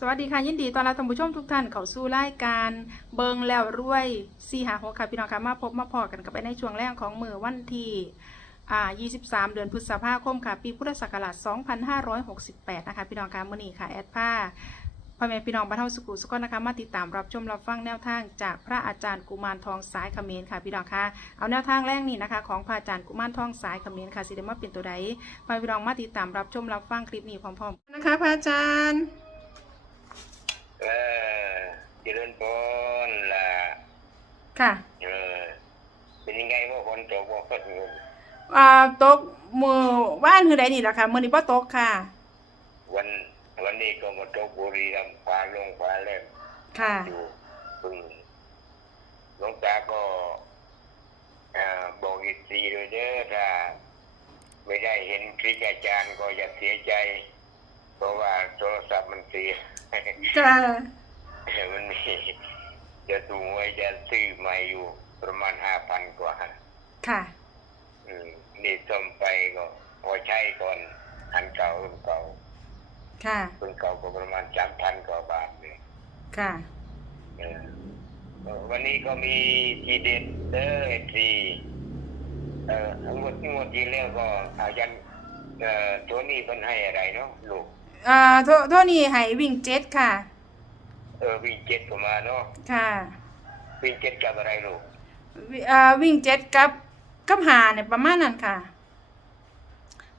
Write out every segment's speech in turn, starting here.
สวัสดีค่ะ ยินดีต้อนรับท่านผู้ชมทุกท่านเข้าสู่รายการเบิงแล้วรวยซีหาหกค่ะพี่น้องค่ะมาพบมาพอกันกับไปในช่วงแรกของมือวันที่อ่า23 เดือนพฤษภาคมค่ะ ปีพุทธศักราช 2568 นะคะ พี่น้องค่ะมื้อนี้ค่ะ แอดผ้าพ่อแม่พี่น้องบ้านเฮาสุขุสุขนะคะมาติดตามรับชมรับฟังแนวทางจากพระอาจารย์กุมารทองสายเขมรค่ะพี่น้องค่ะเอาแนวทางแรกนี่นะคะ ของพระอาจารย์กุมารทองสายเขมรค่ะสิได้มาเป็นตัวใดมาพี่น้องมาติดตามรับชมรับฟังคลิปนี้พร้อมๆนะคะพระอาจารย์ เออเจริญพรล่ะค่ะ เออ เป็นยังไงว่าคนตกว่าคนอ่าตกมือว่านคือใดนี่ล่ะค่ะมื้อนี้บ่ตกค่ะ วันวันนี้ก็มาตกบุรีรัมย์ฟ้าลงฟ้าแลบค่ะ อยู่พึ่งหลวงตาก็อ่าบอกอีกทีเลยเด้อถ้าไม่ได้เห็นคลิปอาจารย์ก็อย่าเสียใจ เพราะว่าโทรศัพท์มันเสีย ค่ะมันมีจะดูไว้จะซื้อใหม่อยู่ประมาณห้าพันกว่า ค่ะ อืมนี่ซ่อมไปก็พอใช้ก่อนอันเก่ารุ่นเก่า ค่ะรุ่นเก่าก็ประมาณสามพันกว่าบาทเลยค่ะเออวันนี้ก็มีทีเด็ดเด้อทีเอ่องวดงวดที่แล้วก็อาจารย์เอ่อตัวนี้เป็นให้อะไรเนาะลูก อ่าโทโทษนี่ให้วิ่งเจ็ดค่ะ เออวิ่งเจ็ดก็มาเนาะค่ะวิ่งเจ็ดกับอะไรลูกวิอ่าวิ่งเจ็ดกับกับหาเนี่ยประมาณนั้นค่ะ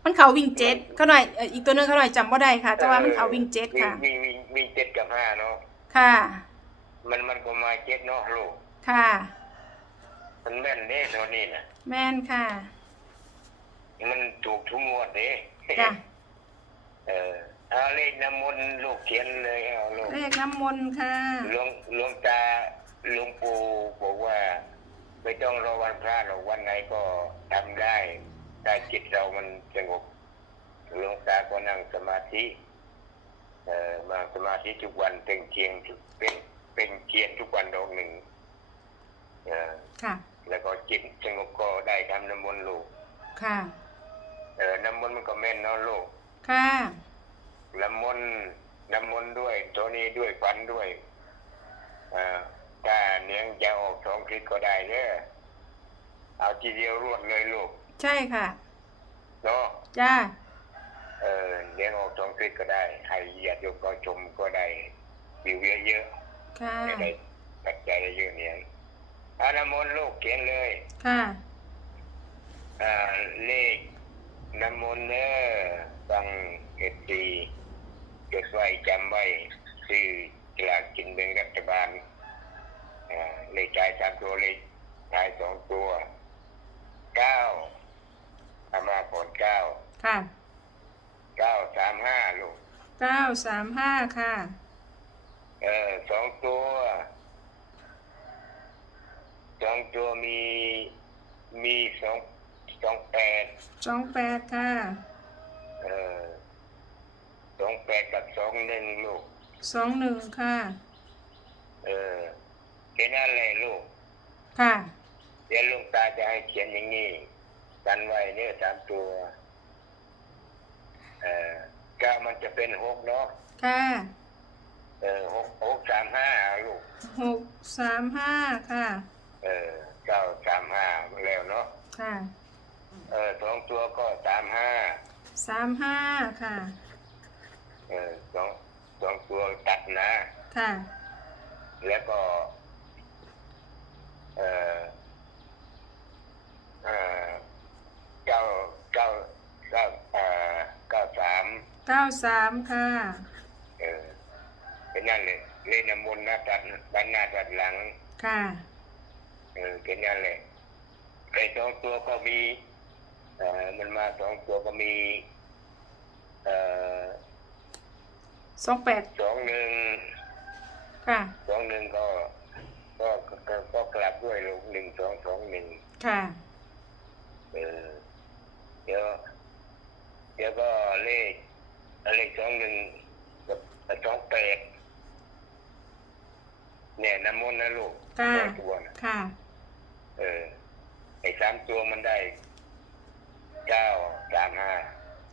มันเขาวิ่งเจ็ดเขาหน่อยเอ่ออีกตัวหนึงเขาหน่อยจำบ่ได้ค่ะ แต่ว่ามันเขาวิ่งเจ็ดค่ะ วิ่งวิ่งวิ่งเจ็ดกับห้าเนาะค่ะ มันมันก็มาเจ็ดเนาะลูกค่ะ มันแม่นเด้ตัวนี้นะแม่นค่ะมันถูกทุกงวดเด้จ้ะเออ เอาเลขน้ำมนต์ลูกเขียนเลยเอาลูกเลขน้ำมนต์ค่ะ หลวงหลวงตาหลวงปู่บอกว่าไม่ต้องรอวันพระหรอกวันไหนก็ทำได้ถ้าจิตเรามันสงบหลวงตาก็นั่งสมาธิเอ่อมาสมาธิทุกวันเป็นเทียงทุกเป็นเป็นเทียนทุกวันดอกหนึ่งเออค่ะ แล้วก็จิตสงบก็ได้ทำน้ำมนต์ลูกค่ะ เออน้ำมนต์มันก็แม่นเนาะลูกค่ะ น้ำมนต์น้ำมนต์ด้วย ตัวนี้ด้วยฟันด้วยอ่าถ้าเนี้ยงจะออกสองคลิปก็ได้เด้อเอาทีเดียวรวดเลยลูก ใช่ค่ะเนาะจ้าเออเลี้ยงออกสองคลิปก็ได้ให้ญาติโยมก็ชมก็ได้วิวเยอะค่ะๆจะได้ปัจจัยได้เยอะเนี่ยอาน้ำมนต์ลูกเขียนเลย ค่ะอ่าเลขน้ำมนต์เนอฟังเอตีจดไว้จำไว้ซื้อฉลากกินแบ่งรัฐบาลอ่าเลขจ่ายสามตัวเลขจ่ายสองตัวเก้าอามาผลเก้าค่ะเก้าสามห้าลูกเก้าสามห้าค่ะ เออสองตัวสองตัวมีมีสองสองแปดสองแปดค่ะ เออ สองแปดกับสองหนึ่งลูก สองหนึ่งค่ะ เออแค่นั้นเลยลูกค่ะ เดี๋ยวลุงตาจะให้เขียนอย่างนี้กันไว้เนี่ยสามตัว เออเก้ามันจะเป็นหกเนาะค่ะเออหกหกสามห้าลูกหกสามห้าค่ะ เออเก้าสามห้าแล้วเนาะค่ะ เออสองตัวก็สามห้าสามห้าค่ะ เออสองสองตัวตัดนะ ค่ะ แล้วก็ เออเออเก้าเก้าเก้าเออเก้าสามเก้าสามค่ะ เออเป็นนั่นเลยเล่นน้ำมนต์หน้าตัดด้านหน้าตัดหลัง ค่ะ เออเป็นนั่นเลยไอ้สองตัวก็มี เออมันมาสองตัวก็มี เออ สองแปดสองหนึ่งค่ะสองหนึ่งก็ก็ก็ก็กลับด้วยลูกหนึ่งสองสองหนึ่งค่ะเออเดี๋ยวเดี๋ยวก็เลขเลขสองหนึ่งกับสองแปดเนี่ยน้ำมนต์นะลูกค่ะสองตัวนะค่ะ เออไอ้สามตัวมันได้เก้าสามห้า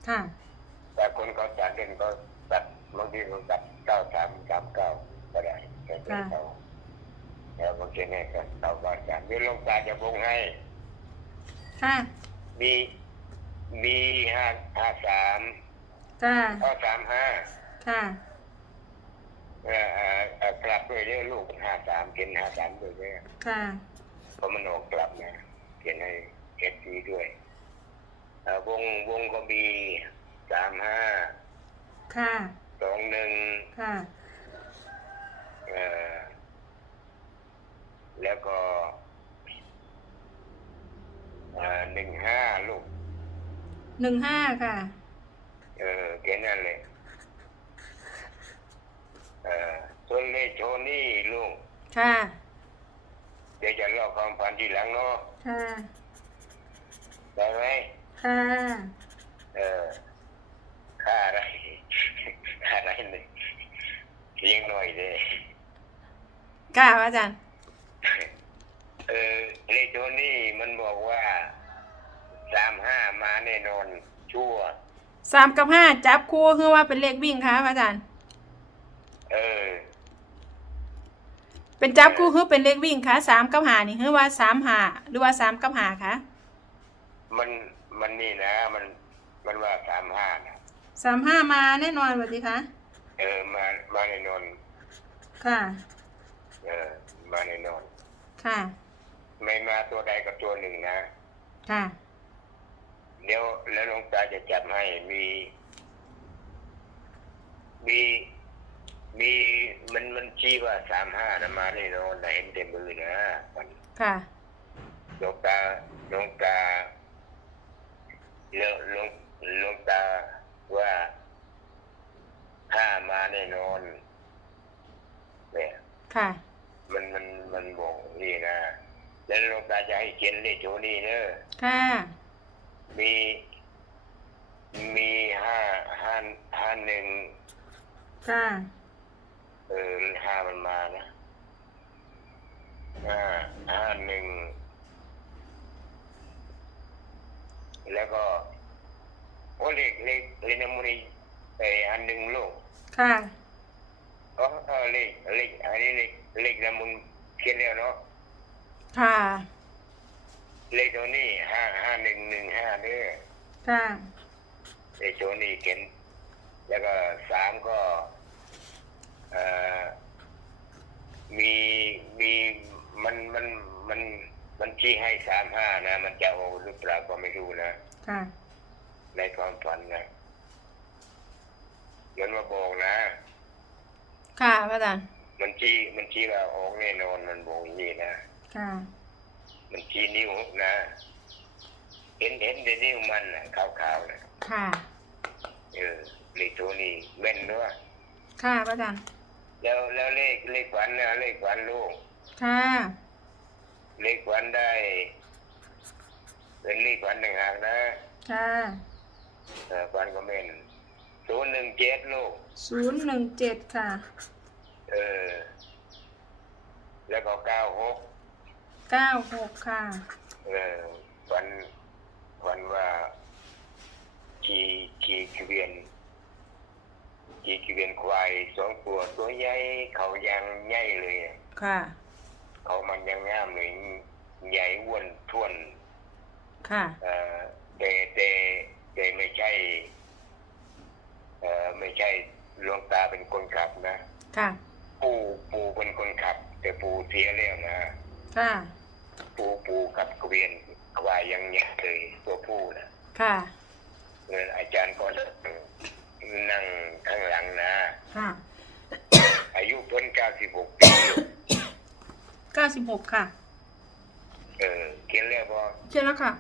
ค่ะแต่คนเขาตัดเล่นก็ตัด บางทีเขาตัดเก้าสามสามเก้าก็ได้แต่เป็นค่ะเขาแล้วก็เขียนให้กันเก้าบ้านกันเดี๋ยวหลวงตาจะพงให้ค่ะมีมีห้าห้าสามค่ะข้อสามห้าค่ะเอ่อเอ่อเอ่อกลับด้วยเรื่องลูกห้าสามเขียนห้าสามด้วยเนี่ยค่ะเพราะมันออกกลับนะเขียนให้เอฟซีด้วยเอ่อวงวงก็มีสามห้าค่ะ สองหนึ่งค่ะ เอ่อแล้วก็เอ่อหนึ่งห้าลูกหนึ่งห้าค่ะ เออแค่นั้นเลยเออส่วนเลขโชนี่ลูกค่ะ เดี๋ยวจะเล่าความฝันทีหลังเนาะค่ะ ได้ไหมค่ะ เออค่าอะไร ค่าอะไรเลยเพี ยงหน่อยเลยกล้าอาจารย์ เออเลขโชนี่มันบอกว่าสามห้ามาแน่นอน ชั่วสามกับห้าจับคู่คือว่าเป็นเลขวิ่งค่ะอาจารย์ เออ เป็นจับคู่คือเป็นเลขวิ่งค่ะสามกับหานี่คือว่าสามหาหรือว่าสามกับหาค่ะมันมันนี่นะ มันมันว่าสามห้านะสามห้ามาแน่นอนวันทีคะ เออมามาแน่นอนค่ะ เออมาแน่นอนค่ะ ไม่มาตัวใดกับตัวหนึ่งนะ ค่ะ เดี๋ยวแล้วหลวงตาจะจัดให้มี มีมีมันมันชี้ว่าสามห้านะมาแน่นอนนะเห็นเต็มมือนะมันค่ะ หลวงตาหลวงตาหลวงหลวงหลวงตาว่าห้ามา แน่นอนเนี่ยค่ะ มันมันมันบอกนี่นะแล้วหลวงตาจะให้เขียนเลขโชนี่เนอะค่ะ มีมีห้าห้าห้าหนึ่งค่ะ เออห้ามันมานะห้าห้าหนึ่งแล้วก็โอ้เลขเลขเลขนามนีไออันหนึ่งลูก ค่ะ อ๋อเออเลขเลขอันนี้เลขเลขนามนเขียนแล้วเนาะ ค่ะ เลขตัวนี้ห้าห้าหนึ่งหนึ่งห้าเด้อค่ะ เลขตัวนี้เขียนแล้วก็สามก็เอ่อมีมีมันมันมันมันชี้ให้สามห้านะ มันจะโอาหรือเปล่าก็ไม่รู้นะ ค่ะ ในความฝันนะ มันมาบอกนะ ค่ะอาจารย์ มันชี้มันชี้ว่าออกแน่นอนมันบอกอย่างนี้นะ ค่ะ มันชี้นิ้วนะ เห็นเห็นแต่นิ้วมันนะขาวๆนะค่ะ เออเลขตัวนี้แม่นด้วยค่ะอาจารย์ แล้วแล้วเลขเลขฝันนะเลขฝันลูก ค่ะ เลขฝันได้ เป็นเลขฝันหนึ่งหางนะ ค่ะ เออฝันก็แม่น ศูนย์หนึ่งเจ็ดลูก ศูนย์หนึ่งเจ็ดค่ะ เออ แล้วก็เก้าหกเก้าหกค่ะ เออฝันฝันว่าขี่ขี่เกวียนขี่เกวียนควายสองตัวตัวใหญ่เขายางใหญ่เลยอะค่ะ เขามันยังงามเลยใหญ่อ้วนท้วน ค่ะ เอ่อแต่แต่แต่ไม่ใช่ เอ่อไม่ใช่หลวงตาเป็นคนขับนะค่ะ ปู่ปู่เป็นคนขับ แต่ปู่เสียแล้วนะค่ะ ปู่ปู่ขับเกวียนควายยังใหญ่เลยตัวผู้นะค่ะเอออาจารย์ก็นั่งข้างหลังนะ ค่ะ อายุเพิ่นเก้าสิบหกปีอยู่เก้าสิบหกค่ะ เออเขียนแล้วพอเขียนแล้วค่ะ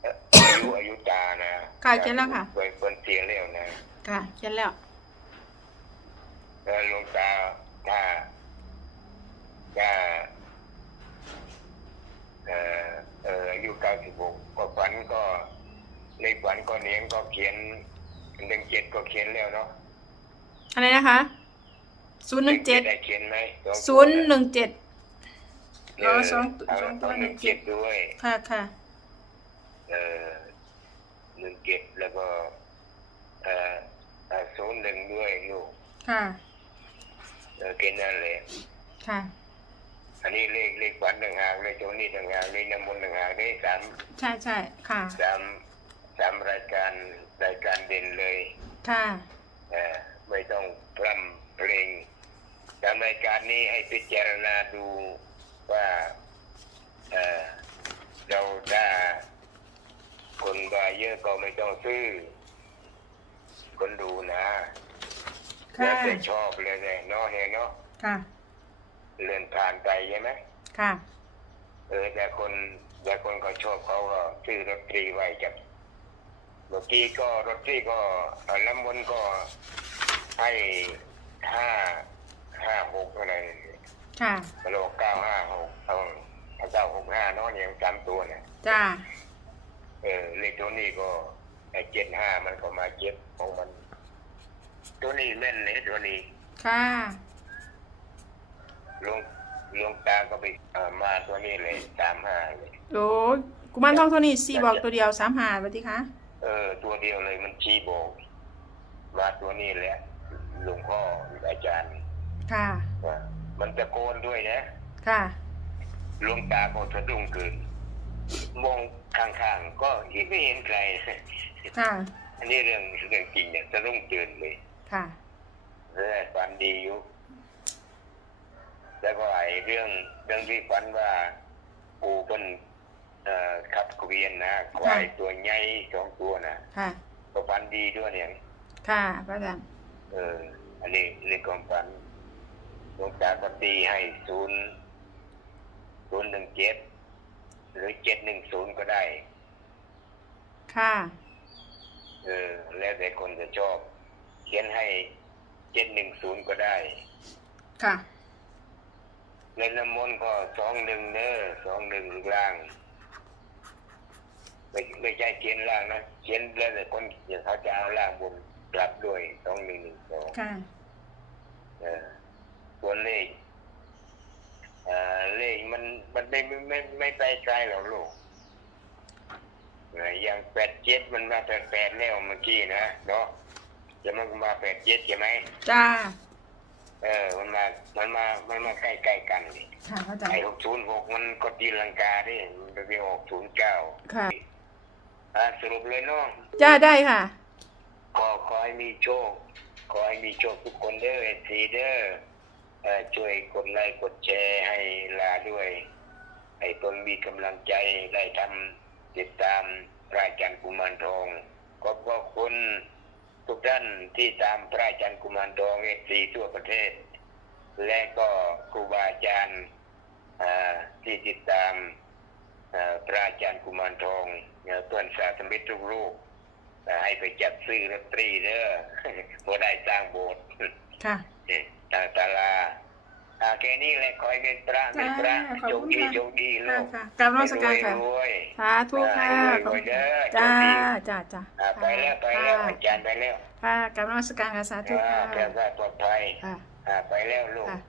เอ่ออายุอายุตานะค่ะเขียนแล้วค่ะ เพิ่นเพิ่นเสียแล้วนะ ค่ะเขียนแล้วแล้วหลวงตาถ้าถ้าเอ่อเอ่ออายุเก้าสิบหกก็ฝันก็ในฝันก็เนียงก็เขียนหนึ่งเจ็ดก็เขียนแล้วเนาะอะไรนะคะศูนย์หนึ่งเจ็ดได้เขียนไหมสองตัวศูนย์หนึ่งเจ็ดเอ๋อสองเาสองตัวหนึ่งเจ็ด17ด้วยค่ะค่ะเอ่อหนึ่งเจ็ดแล้วก็เอ่อ ศูนย์หนึ่งด้วยลูกค่ะออเกณฑ์นั่นเลย ค่ะ อันนี้เลขเลขฝันต่างหากเลขตัวนี้ต่างหากเลขน้ำมนต์ต่างหากได้สามใช่ใช่ค่ะ สามสามรายการรายการเด่นเลยค่ะเออไม่ต้องพร่ำเพลงสามรายการนี้ให้พิจารณาดูว่าเออเราถ้าคนบาเยอะก็ไม่ต้องซื้อ คนดูนะแล้ค่ะวแต่ชอบเลยเนี่ยเนาะเห็นเนาะค่ะเลื่อนผ่านไปใช่ไหมค่ะเออแต่คนแต่คนเขาชอบเขาก็ซื้อรถตรีไว้จับเมื่อกี้ก็รถตรีก็เอ่อน้ำมนต์ก็ให้ห้าห้าหกอะไรค่ะกระโหลกเก้าห้าหกเอาเอาเก้าหกห้าเนาะเนี่ยสามตัวเนี่ย จ้า เออเลขตัวนี้ก็ ไอ้เจ็ดห้ามันก็มาเจ็ดของมัน ตัวนี้แม่นเลยตัวนี้ค่ะหลวงหลวงตาก็ไปเอ่อมาตัวนี้เลยสามห้าเลย โอ้กุมารทองตัวนี้สี่บอกตัวเดียวสามหาสวัสดีคะเออ ตัวเดียวเลยมันชี้บอกมาตัวนี้แหละหลวงพ่ออาจารย์ค่ะ ว่ามันตะโกนด้วยนะค่ะหลวงตาก็สะดุ้งเกิน มองข้างๆก็ไม่เห็นใครค่ะ อันนี้เรื่องเรื่องจริงเนี่ยสะดุ้งเกินเลย ค่ะเรื่องฝันดีอยู่ แล้วก็ไอ้เรื่องเรื่องที่ฝันว่าปู่เป็นเอ่อขับเกวียนนะควายตัวใหญ่สองตัวนะค่ะก็ฝันดีด้วยเนี่ย ค่ะพระอาจารย์เออ อันนี้เรื่องความฝันหลวงตาก็ตีให้ศูนย์ศูนย์หนึ่งเจ็ด หรือเจ็ดหนึ่งศูนย์ก็ได้ ค่ะ เออ แล้วแต่คนจะชอบ เขียนให้เจ็ดหนึ่งศูนย์ก็ได้ ค่ะเล่นน้ำมนต์ก็สองหนึ่งเนอสองหนึ่งล่าง ไม่ไม่ใช่เขียนล่างนะ เขียนแล้วแต่คนเขาจะเอาล่างบนกลับด้วยสองหนึ่งหนึ่งสองค่ะ เออตัวเลข เอ่อเลขมันมันไม่ไม่ไม่ไม่ไปไกลหรอกลูกเอออย่างแปดเจ็ดมันมาแปดแปดแล้วเมื่อกี้นะเนาะจะมันก็มาแปดเจ็ดใช่ไหมจ้าเออ มันมา มันมา มันมาใกล้ใกล้ๆกันนี่ค่ะพระอาจารไอ้ย์หกศูนย์หกมันก็ตีลังกาดิมันไปเป็นหกศูนย์เก้าค่ะอ่าสรุปเลยเนาะจ้าได้ค่ะขอขอให้มีโชค ขอให้มีโชคทุกคนเด้อเอซีเด้อเอ่อ ช่วยกดไลค์กดแชร์ให้ลาด้วย ให้ตนมีกำลังใจได้ทำติดตามพระอาจารย์กุมารทองขอบพระคุณทุกท่านที่ตามพระอาจารย์กุมารทองเอซีทั่วประเทศ และก็ครูบาอาจารย์ที่ติดตามพระอาจารย์กุมารทองเนี่ยเพื่อนสาธมิตรทุกรูปให้ไปจัดซื้อลอตเตอรี่เด้อพอได้สร้างโบสถ์ค่ะ ทางตาลาอ่าแค่นี้แหละขอให้เป็นพระเป็นพระจ้าขอบโชคุคณดีค่ะโชคดีค่ะลูกค่ะกราบนมัสการค่ะรวยสาธุค่ะอ่าขอบรวยคุณๆเด้อจ้าโชคดีจ้าจ้าอ่าไปแล้วไปแล้วค่ะอาจารย์ไปแล้วค่ะกราบนมัสการค่ะสาธุอ่าค่ะแก้วได้ปลอดภัยค่ะอ่าไปแล้วลูกค่ะ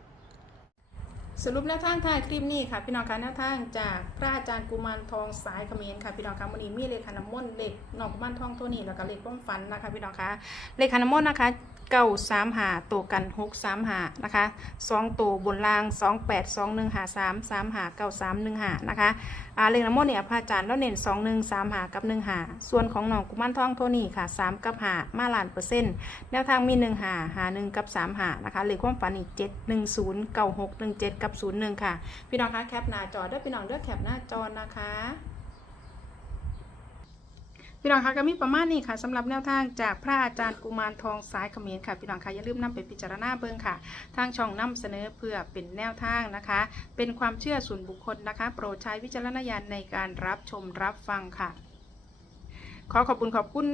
สรุปแนวทางท้ายคลิปนี้ค่ะ พี่น้องคะแนวทางจากพระอาจารย์กุมารทองสายเขมรค่ะพี่น้องคะวันนี้มีเลขน้ำมนต์เลขนองกุมารทองตัวนี้แล้วก็เลขความฝันนะคะพี่น้องคะเลขน้ำมนต์นะคะ เก้าสามหาตัวกันหกสามหานะคะสองตัวบนล่างสองแปดสองหนึ่งหาสามสามหาเก้าสามหนึ่งหานะคะอ่าเลขน้ำมนต์เนี่ยพระอาจารย์แล้วเน้นสองหนึ่งสามหากับหนึ่งหาส่วนของน้องกุมารทองตัวนี้ค่ะสามกับหามาล้านเปอร์เซ็นต์แนวทางมีหนึ่งหาหาหนึ่งกับสามหานะคะเลขความฝันอีกเจ็ดหนึ่งศูนย์เก้าหกหนึ่งเจ็ดกับศูนย์หนึ่งค่ะ พี่น้องคะแคปหน้าจอเด้วยพี่น้องเด้อแคปหน้าจอนะคะ พี่น้องคะก็มีประมาณนี้ค่ะสำหรับแนวทางจากพระอาจารย์กุมารทองสายเขมรค่ะพี่น้องคะอย่าลืมนำไปพิจารณาเบิ่งค่ะ ทางช่องนำเสนอเพื่อเป็นแนวทางนะคะ เป็นความเชื่อส่วนบุคคลนะคะ โปรดใช้วิจารณญาณในการรับชมรับฟังค่ะ ขอขอบคุณขอบคุณ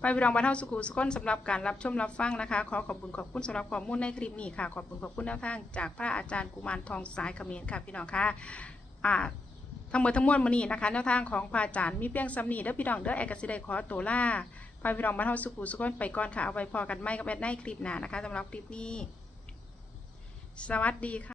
ไปพี่น้องบ้านเฮาสุขุสุขนสำหรับการรับชมรับฟังนะคะ ขอขอบคุณขอบคุณสำหรับข้อมูลในคลิปนี้ค่ะ ขอบคุณขอบคุณแนวทางจากพระอาจารย์กุมารทองสายเขมรค่ะพี่น้องค่ะอ่า ทั้งหมดทั้งมวลมานี้นะคะแนวทางของพระอาจารย์มีเพียงสำนีเด้อพี่น้องเด้อแอกสิได้ขอตัวล่าพาพี่น้องบ้านเฮาสุขุสุขนไปก่อนค่ะเอาไว้พอกันไม่กับแอดในคลิปหน้านะคะสำหรับคลิปนี้ สวัสดีค่ะ